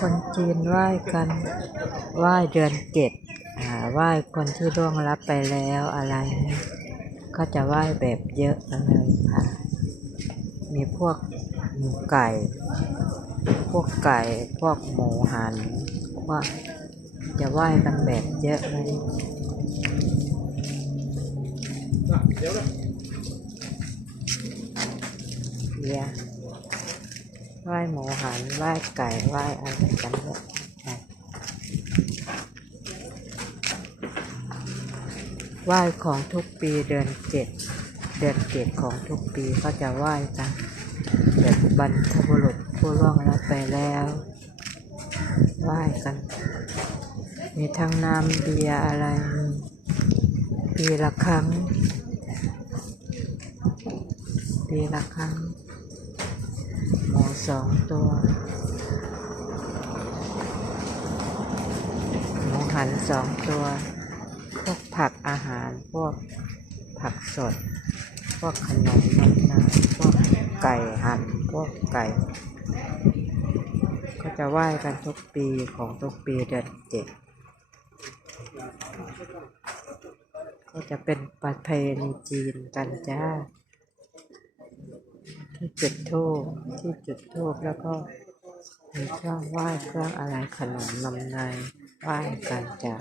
คนจีนไหว้กันไหว้เดือนเจ็ดไหว้คนที่ล่วงลับไปแล้วอะไรเนี่ยก็จะไหว้แบบเยอะเลยค่ะ มีพวกหมูไก่ พวกไก่พวกหมูหันว่าจะไหว้กันแบบเยอะเลยเบียร์ ไหว้หมูหันไหว้ไก่ไหว้อะไรกันเยอะอะไหว้ของทุกปีเดือนเจ็ดเดือนเจ็ดของทุกปีก็จะไหว้กันแบบบรรพบุรุษผู้ล่วงลับไปแล้วไหว้กัน มีทั้งน้ำเบียอะไรมีปีละครั้งปีละครั้ง สองตัวหมูหันสองตัว พวกผักอาหารพวกผักสด พวกขนมน้ำน้ำพวกไก่หันพวกไก่ ก็จะไหว้กันทุกปีของทุกปีเดือนเจ็ดก็จะเป็นประเพณีจีนกันจ้า ที่จุดทูบที่จุดทูบแล้วก็มีเครื่องไหว้เครื่องอะไรขนมนมเนยไหว้กันจ้ะ